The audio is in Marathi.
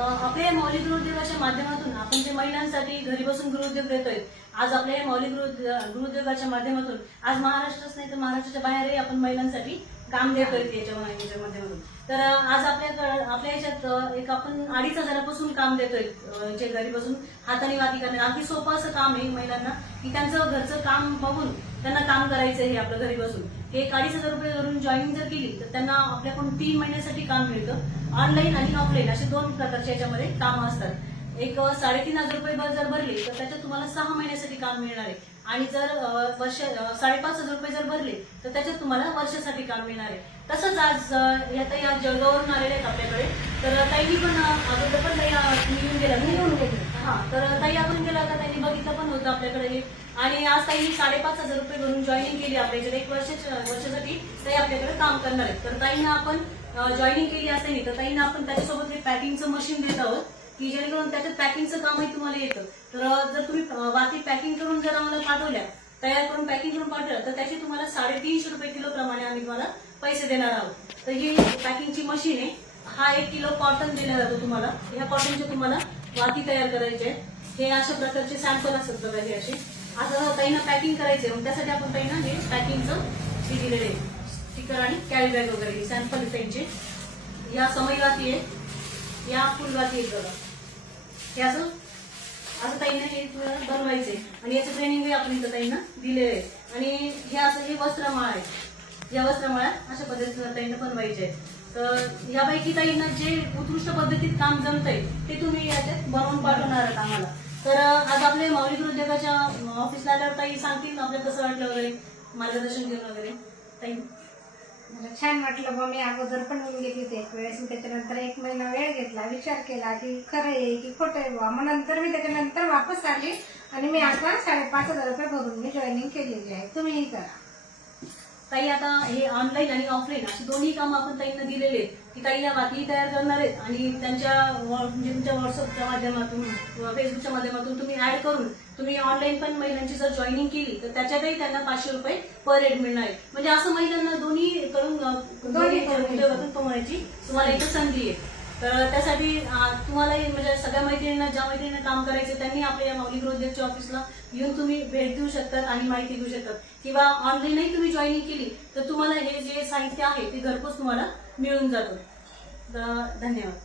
आपल्या मौली गृहोद्योगाच्या माध्यमातून आपण जे महिलांसाठी घरी बसून गृहोद्योग देतोय, आज आपल्या या मौली गृहोद्योगाच्या माध्यमातून आज महाराष्ट्रच नाही तर महाराष्ट्राच्या बाहेरही आपण महिलांसाठी काम देतोय याच्या माध्यमातून. तर आज आपल्या याच्यात एक आपण 2,500 काम देतोय, जे घरी बसून हाताने वाती करणे. अगदी सोपं असं काम आहे महिलांना, की त्यांचं घरचं काम बघून त्यांना काम करायचं आहे आपलं घरी बसून. हे 2,500 रुपये धरून जॉईनिंग जर केली तर त्यांना आपल्याकडून 3 महिन्यासाठी काम मिळतं. ऑनलाईन आणि ऑफलाईन असे 2 प्रकारचे याच्यामध्ये काम असतात. एक 3,500 रुपये जर भरले तर त्याच्यात तुम्हाला 6 महिन्यासाठी काम मिळणार आहे. आणि जर 5,500 रुपये जर भरले तर त्याच्यात तुम्हाला वर्षासाठी काम मिळणार आहे. तसंच आज या जळगाववरून आलेले आहेत आपल्याकडे. तर ताईंनी पण अगोदर पण येऊन गेला तर ताई आपण गेला होता, त्यांनी बघितलं पण होतं आपल्याकडे. आणि आज ताईंनी 5,500 रुपये भरून जॉईनिंग केली आपल्याकडे. 1 वर्षासाठी ताई आपल्याकडे काम करणार आहेत. तर ताईंना आपण जॉईनिंग केली असं नाही तर ताईंना आपण त्याच्यासोबत हे पॅकिंगचं मशीन देत आहोत, की जेणेकरून त्याच्यात पॅकिंगचं कामही तुम्हाला येतं. तर जर तुम्ही वाती पॅकिंग करून जर आम्हाला पाठवल्या, तयार करून पॅकिंग करून पाठवल्या, तर त्याची तुम्हाला 350 रुपये किलो प्रमाणे आम्ही तुम्हाला पैसे देणार आहोत. तर ही पॅकिंगची मशीन आहे. हा 1 किलो कॉटन दिला जातो तुम्हाला. ह्या कॉटनचे तुम्हाला वाती तयार करायचे आहेत. हे अशा प्रकारचे सॅम्पल असतात बघा. हे असे आता ताईंना पॅकिंग करायचे, मग त्यासाठी आपण ताईंना हे पॅकिंगचं हे दिलेलं आहे, स्टिकर आणि कॅरी बॅग वगैरे सॅम्पल त्यांचे. या समई वाती आहे, या फुलवाती आहेत बघा. हे असं ताईंना हे बनवायचे आणि याचं ट्रेनिंग आपण इथं ताईंना दिलेलं आहे. आणि हे असं हे वस्त्रमाळा आहे. या वस्त्रमाळा अशा पद्धतीने ताईंना बनवायचे आहेत. तर यापैकी ताईंना जे उत्कृष्ट पद्धतीत काम जमतंय ते तुम्ही याच्यात बनवून पाठवणार आहात आम्हाला. तर आज आपले मौली गृहोद्योगाच्या ऑफिसला आल्यावर ताई सांगतील आपल्याला कसं वाटलं वगैरे, मार्गदर्शन घेऊन वगैरे. ताई मला छान वाटलं बा. मी अगोदर पण येऊन गेली होती 1 वेळेस. त्याच्यानंतर 1 महिना वेळ घेतला, विचार केला की खरं आहे की खोटं आहे बा. मग नंतर मी त्याच्यानंतर वापस आली आणि मी आता 5,500 रुपये भरून मी जॉईनिंग केलेली आहे. तुम्हीही करा ताई. आता हे ऑनलाईन आणि ऑफलाईन अशी दोन्ही कामं आपण ताईंना दिलेले आहेत, की ताई या वाती तयार करणार आहेत आणि त्यांच्या म्हणजे तुमच्या व्हॉट्सअपच्या माध्यमातून फेसबुकच्या माध्यमातून तुम्ही ऍड करून तुम्ही ऑनलाईन पण महिलांची जर जॉईनिंग केली तर त्याच्यातही त्यांना 500 रुपये पर हेड मिळणार आहे. म्हणजे असं महिलांना दोन्ही करून उद्योगातून कमवण्याची तुम्हाला एक संधी आहे. तर त्यासाठी तुम्हाला म्हणजे सगळ्या मैत्रिणींना, ज्या मैत्रिणींना काम करायचं त्यांनी आपल्या या मौली गृहोद्योगच्या ऑफिसला येऊन तुम्ही भेट देऊ शकतात आणि माहिती देऊ शकतात. किंवा ऑनलाईनही तुम्ही जॉईनिंग केली तर तुम्हाला हे जे साहित्य आहे ते घरपोच तुम्हाला मिळून जातं. धन्यवाद.